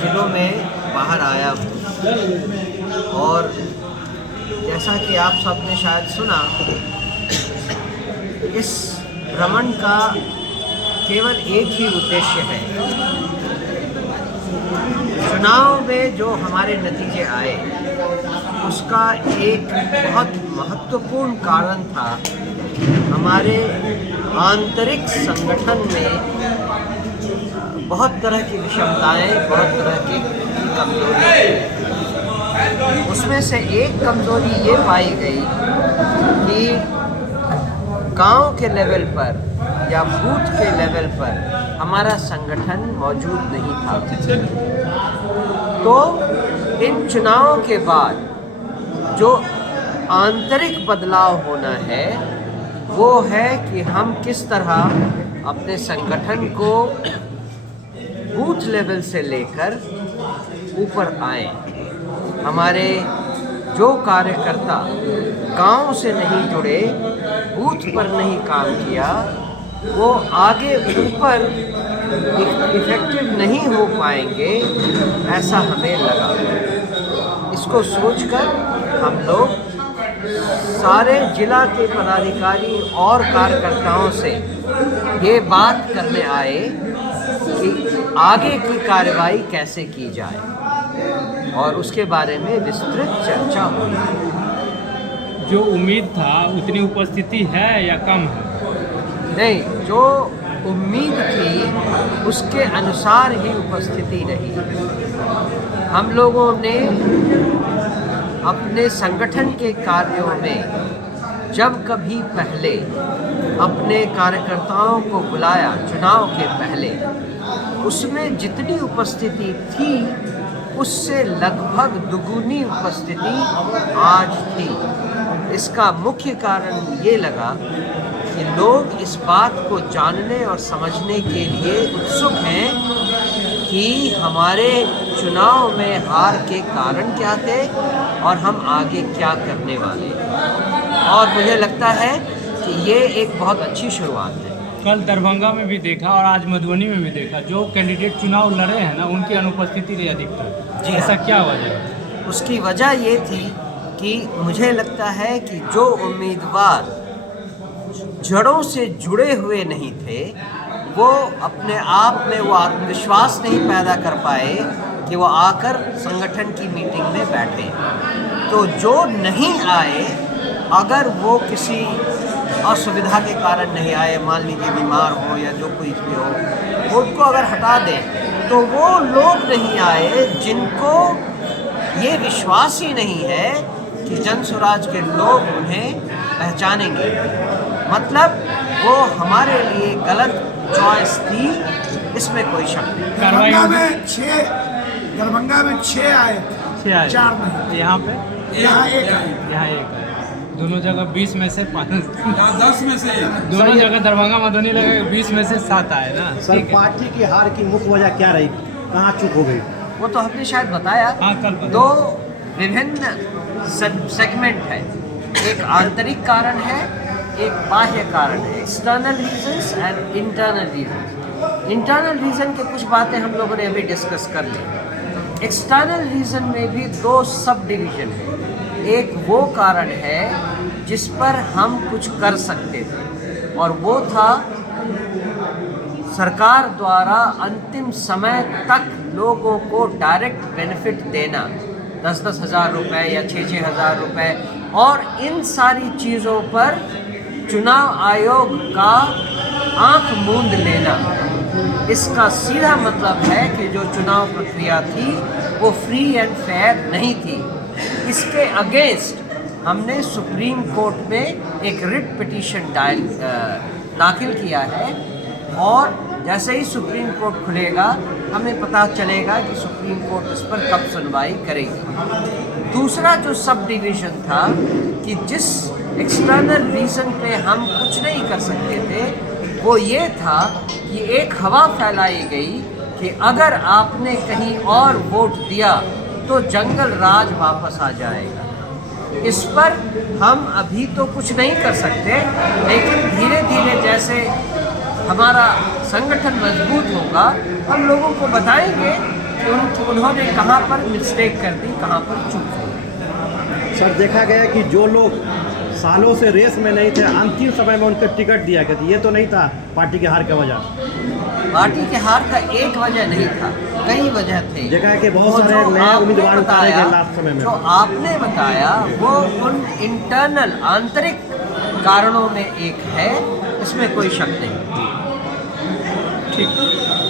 जिलों में बाहर आया हूँ और जैसा कि आप सबने शायद सुना, इस भ्रमण का केवल एक ही उद्देश्य है। चुनाव में जो हमारे नतीजे आए उसका एक बहुत महत्वपूर्ण कारण था हमारे आंतरिक संगठन में बहुत तरह की विषमताएं, बहुत तरह की कमजोरी। उसमें से एक कमजोरी ये पाई गई कि गांव के लेवल पर या बूथ के लेवल पर हमारा संगठन मौजूद नहीं था। तो इन चुनावों के बाद जो आंतरिक बदलाव होना है वो है कि हम किस तरह अपने संगठन को बूथ लेवल से लेकर ऊपर आए। हमारे जो कार्यकर्ता गांव से नहीं जुड़े, बूथ पर नहीं काम किया, वो आगे ऊपर इफेक्टिव नहीं हो पाएंगे, ऐसा हमें लगा। इसको सोचकर हम लोग सारे जिला के पदाधिकारी और कार्यकर्ताओं से ये बात करने आए कि आगे की कार्रवाई कैसे की जाए और उसके बारे में विस्तृत चर्चा हुई। जो उम्मीद था उतनी उपस्थिति है या कम है? नहीं, जो उम्मीद थी उसके अनुसार ही उपस्थिति रही। हम लोगों ने अपने संगठन के कार्यों में जब कभी पहले अपने कार्यकर्ताओं को बुलाया चुनाव के पहले, उसमें जितनी उपस्थिति थी उससे लगभग दुगुनी उपस्थिति आज थी। इसका मुख्य कारण ये लगा कि लोग इस बात को जानने और समझने के लिए उत्सुक हैं कि हमारे चुनाव में हार के कारण क्या थे और हम आगे क्या करने वाले हैं। और मुझे लगता है कि ये एक बहुत अच्छी शुरुआत है। कल दरभंगा में भी देखा और आज मधुबनी में भी देखा, जो कैंडिडेट चुनाव लड़े हैं ना, उनकी अनुपस्थिति रही अधिकतर। जी, ऐसा क्या वजह है? उसकी वजह ये थी कि मुझे लगता है कि जो उम्मीदवार जड़ों से जुड़े हुए नहीं थे, वो अपने आप में वो आत्मविश्वास नहीं पैदा कर पाए कि वो आकर संगठन की मीटिंग में बैठे। तो जो नहीं आए, अगर वो किसी असुविधा के कारण नहीं आए, मान लीजिए बीमार हो या जो कुछ भी हो, उनको अगर हटा दें तो वो लोग नहीं आए जिनको ये विश्वास ही नहीं है कि जन स्वराज के लोग उन्हें पहचानेंगे। मतलब वो हमारे लिए गलत चॉइस थी, इसमें कोई शक नहीं। दरभंगा में 6 आए, 4 नहीं। यहाँ पे यहाँ एक आए। यहाँ एक है। दोनों जगह 20 में से 5, 10 में से दोनों जगह दरभंगा मधुबनी लगे 20 में से 7 आए ना। सर, पार्टी की हार की मुख्य वजह क्या रही? कहाँ चूक हो गई? वो तो हमने शायद बताया। हाँ, कल बताया। दो विभिन्न सेगमेंट है, एक आंतरिक कारण है, एक बाह्य कारण है। External reasons and internal reasons. Internal reason के कुछ बातें हम लोगों ने अभी डिस्कस कर ली। एक्सटर्नल रीजन में भी 2 सब डिवीजन है। एक वो कारण है जिस पर हम कुछ कर सकते थे और वो था सरकार द्वारा अंतिम समय तक लोगों को डायरेक्ट बेनिफिट देना, 10-10 हज़ार रुपये या 6-6 हज़ार रुपये, और इन सारी चीज़ों पर चुनाव आयोग का आंख मूंद लेना। इसका सीधा मतलब है कि जो चुनाव प्रक्रिया थी वो फ्री एंड फेयर नहीं थी। इसके अगेंस्ट हमने सुप्रीम कोर्ट में एक रिट पिटीशन दाखिल किया है और जैसे ही सुप्रीम कोर्ट खुलेगा हमें पता चलेगा कि सुप्रीम कोर्ट इस पर कब सुनवाई करेगी। दूसरा जो सब डिवीज़न था कि जिस एक्सटर्नल रीज़न पे हम कुछ नहीं कर सकते थे, वो ये था कि एक हवा फैलाई गई कि अगर आपने कहीं और वोट दिया तो जंगल राज वापस आ जाएगा। इस पर हम अभी तो कुछ नहीं कर सकते, लेकिन धीरे धीरे जैसे हमारा संगठन मजबूत होगा हम लोगों को बताएंगे उन्होंने कहाँ पर मिस्टेक कर दी, कहाँ पर चूक हुई। सर देखा गया कि जो लोग सालों से रेस में नहीं थे, अंतिम समय में उनको टिकट दिया गया था, ये तो नहीं था पार्टी के हार की वजह। पार्टी के हार का एक वजह नहीं था, कई वजह थे। देखा है कि बहुत वो सारे जो नए आपने उम्मीदवार उतारे बताया, गए लास्ट समय में। जो आपने बताया वो उन इंटरनल आंतरिक कारणों में एक है, इसमें कोई शक नहीं। ठीक।